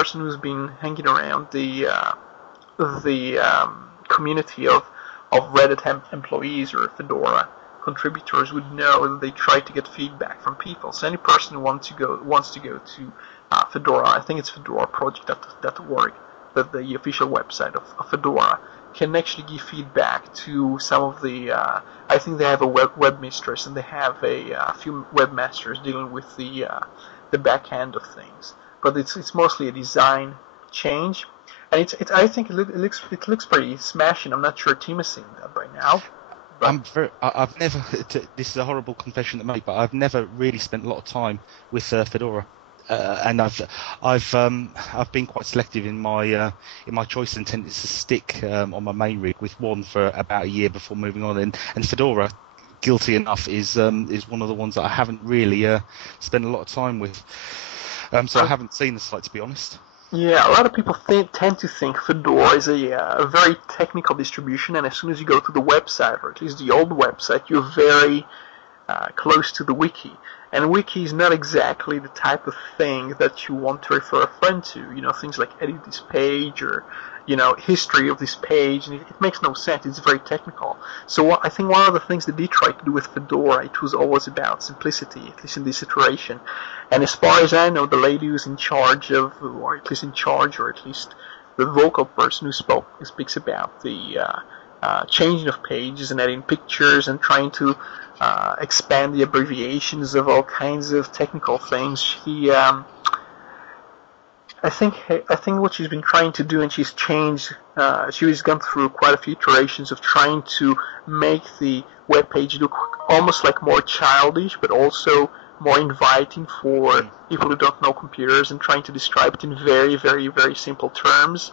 person who's been hanging around the community of Red Hat employees or Fedora contributors would know that they try to get feedback from people. So any person who wants to go to Fedora, I think it's fedoraproject.org, the official website of Fedora, can actually give feedback to some of the. I think they have a webmistress and they have a few webmasters dealing with the back end of things. But it's mostly a design change, and I think it looks pretty smashing. I'm not sure Tim has seen that by now. I've never. This is a horrible confession to make, but I've never really spent a lot of time with Fedora, and I've been quite selective in my choice and tended to stick on my main rig with one for about a year before moving on. And Fedora, guilty enough, is one of the ones that I haven't really spent a lot of time with. So I haven't seen the site, to be honest. Yeah, a lot of people tend to think Fedora is a very technical distribution, and as soon as you go to the website, or at least the old website, you're very close to the wiki. And wiki is not exactly the type of thing that you want to refer a friend to. Things like edit this page or history of this page, and it makes no sense. It's very technical. So I think one of the things that they tried to do with Fedora, it was always about simplicity, at least in this iteration. And as far as I know, the lady who's in charge of, or at least the vocal person who speaks about the changing of pages and adding pictures and trying to expand the abbreviations of all kinds of technical things. I think what she's been trying to do, and she's changed, she's gone through quite a few iterations of trying to make the web page look almost like more childish, but also more inviting for people who don't know computers, and trying to describe it in very, very, very simple terms.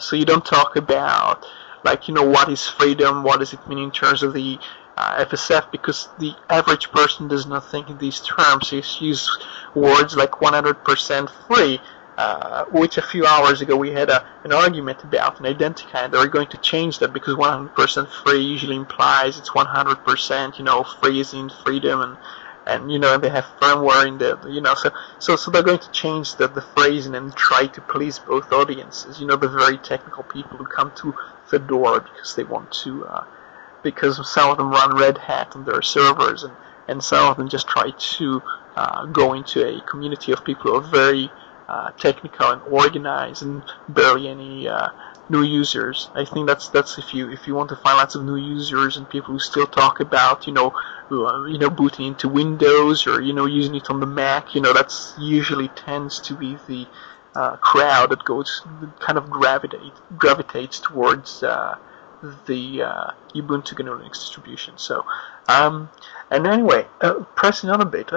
So you don't talk about, what is freedom, what does it mean in terms of the FSF, because the average person does not think in these terms. They use words like 100% free, which a few hours ago we had an argument about an Identica, and they were going to change that because 100% free usually implies it's 100%, free is in freedom, and they have firmware in the, so they're going to change the phrasing and try to please both audiences, the very technical people who come to Fedora because they want to, because some of them run Red Hat on their servers, and some of them just try to go into a community of people who are very technical and organized, and barely any new users. I think that's if you want to find lots of new users and people who still talk about booting into Windows or using it on the Mac, that's usually tends to be the crowd that kind of gravitates towards the Ubuntu GNU Linux distribution. So, and anyway, pressing on a bit,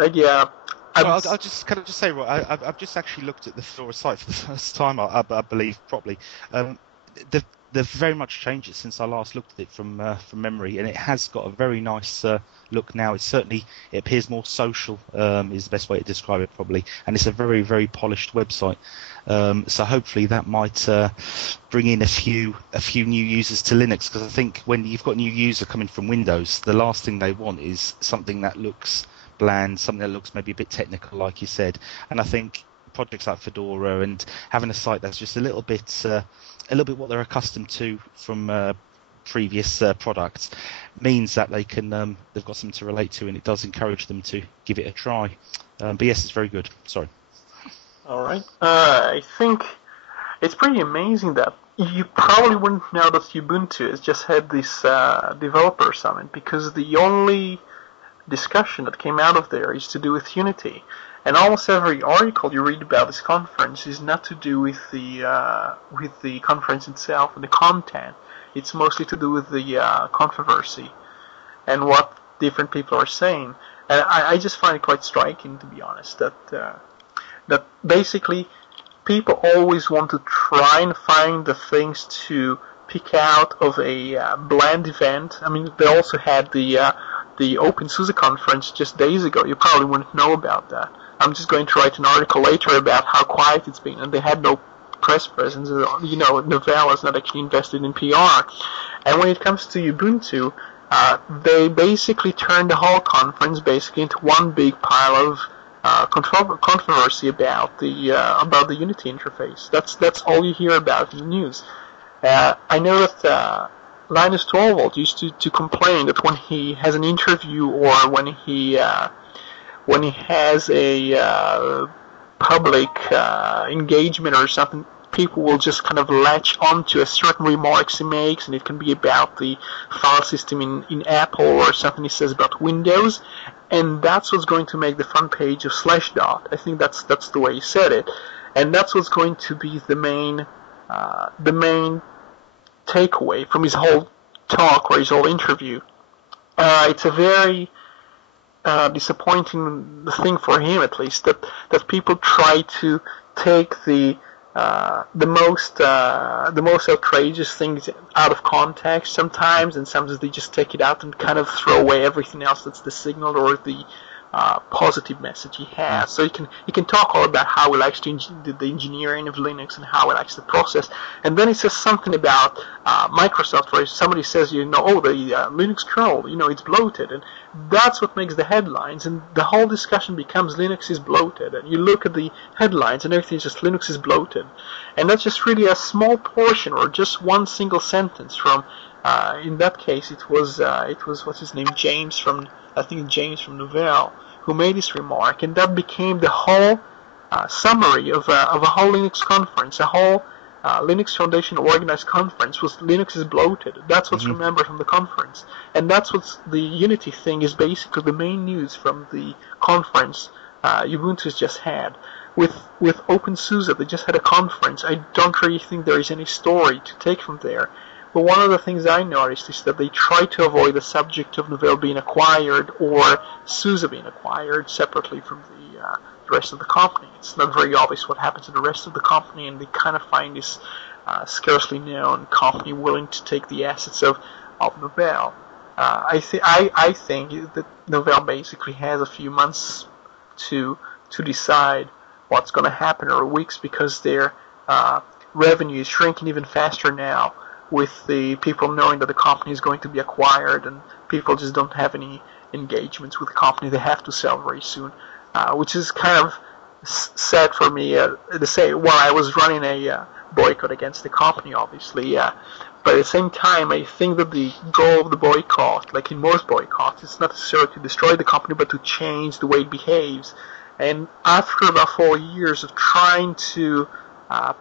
I'll just say, I've just actually looked at the Fedora site for the first time, I believe, properly. They've very much changed it since I last looked at it from memory, and it has got a very nice look now. It appears more social, is the best way to describe it, probably, and it's a very, very polished website. So hopefully that might bring in a few new users to Linux, because I think when you've got a new user coming from Windows, the last thing they want is something that looks bland, something that looks maybe a bit technical, like you said. And I think projects like Fedora and having a site that's just a little bit what they're accustomed to from previous products means that they've got something to relate to, and it does encourage them to give it a try. But yes, it's very good. Sorry. All right. I think it's pretty amazing that you probably wouldn't know that Ubuntu has just had this developer summit, because the only discussion that came out of there is to do with Unity, and almost every article you read about this conference is not to do with the conference itself and the content. It's mostly to do with the controversy and what different people are saying. And I just find it quite striking, to be honest, that basically people always want to try and find the things to pick out of a bland event. I mean, they also had the OpenSUSE conference just days ago. You probably wouldn't know about that. I'm just going to write an article later about how quiet it's been, and they had no press presence. Novell is not actually invested in PR. And when it comes to Ubuntu, they basically turned the whole conference basically into one big pile of controversy about the Unity interface. That's all you hear about in the news. I know that Linus Torvald used to complain that when he has an interview or when he has a public engagement or something, people will just kind of latch onto a certain remarks he makes, and it can be about the file system in Apple or something he says about Windows, and that's what's going to make the front page of Slashdot. I think that's the way he said it, and that's what's going to be the main takeaway from his whole talk or his whole interview. It's a very disappointing thing for him, at least, that people try to take the most outrageous things out of context sometimes, and sometimes they just take it out and kind of throw away everything else that's the signal or the positive message he has. So he can talk all about how he likes the engineering of Linux and how he likes the process, and then he says something about Microsoft, where somebody says, the Linux kernel, it's bloated, and that's what makes the headlines, and the whole discussion becomes Linux is bloated, and you look at the headlines and everything is just Linux is bloated, and that's just really a small portion or just one single sentence from. In that case, it was what's his name, James from Novell, who made this remark, and that became the whole summary of a whole Linux conference, a whole Linux Foundation organized conference was Linux is bloated. That's what's remembered from the conference, and that's what's the Unity thing is basically the main news from the conference Ubuntu's just had. With OpenSUSE, they just had a conference. I don't really think there is any story to take from there. But one of the things I noticed is that they try to avoid the subject of Novell being acquired or SUSE being acquired separately from the rest of the company. It's not very obvious what happens to the rest of the company, and they kind of find this scarcely known company willing to take the assets of Novell. I think that Novell basically has a few months to decide what's going to happen, or weeks, because their revenue is shrinking even faster now, with the people knowing that the company is going to be acquired, and people just don't have any engagements with the company. They have to sell very soon, which is kind of sad for me to say. Well, I was running a boycott against the company, obviously, but at the same time, I think that the goal of the boycott, like in most boycotts, is not necessarily to destroy the company, but to change the way it behaves. And after about 4 years of trying to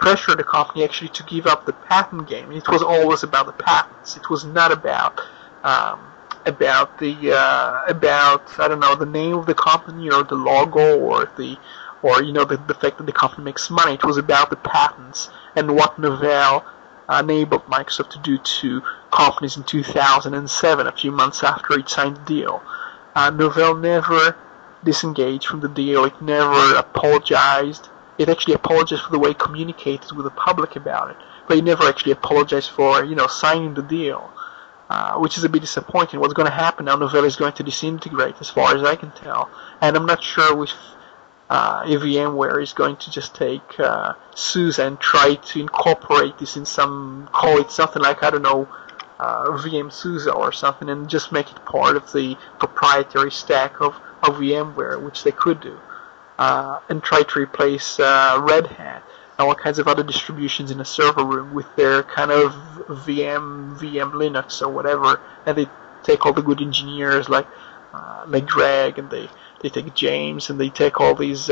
pressure the company actually to give up the patent game, and it was always about the patents. It was not about I don't know, the name of the company or the logo or the fact that the company makes money. It was about the patents and what Novell enabled Microsoft to do to companies in 2007, a few months after it signed the deal. Novell never disengaged from the deal. It never apologized. It actually apologized for the way it communicated with the public about it, but it never actually apologized for, signing the deal, which is a bit disappointing. What's going to happen now, Novell is going to disintegrate, as far as I can tell, and I'm not sure if VMware is going to just take SUSE and try to incorporate this in call it something like, I don't know, VMSUSE or something, and just make it part of the proprietary stack of VMware, which they could do. And try to replace Red Hat and all kinds of other distributions in a server room with their kind of VM Linux or whatever, and they take all the good engineers like Greg, and they take James, and they take all these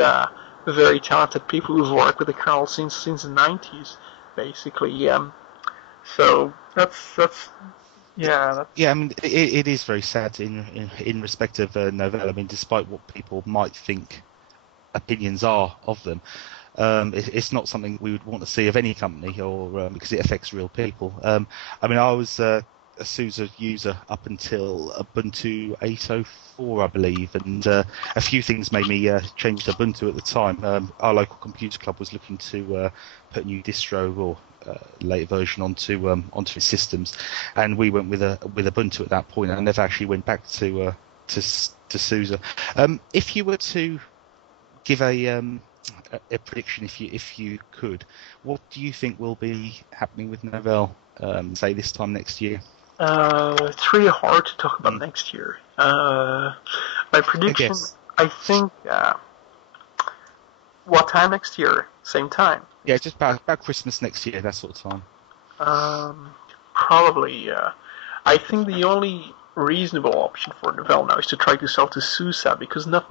very talented people who've worked with the kernel since the 90s, basically. So that's yeah. Yeah, I mean, it is very sad in respect of Novell. I mean, despite what people might think opinions are of them, it's not something we would want to see of any company, or because it affects real people. I mean, I was a SUSE user up until Ubuntu 8.04, I believe, and a few things made me change to Ubuntu at the time. Our local computer club was looking to put a new distro or later version onto its systems, and we went with Ubuntu at that point. I never actually went back to SUSE. If you were to give a prediction, if you could, what do you think will be happening with Novell, say this time next year? It's really hard to talk about next year. My prediction, I think What time next year? Same time? Yeah, just about Christmas next year, that sort of time. Probably. I think the only reasonable option for Novell now is to try to sell to SUSE because not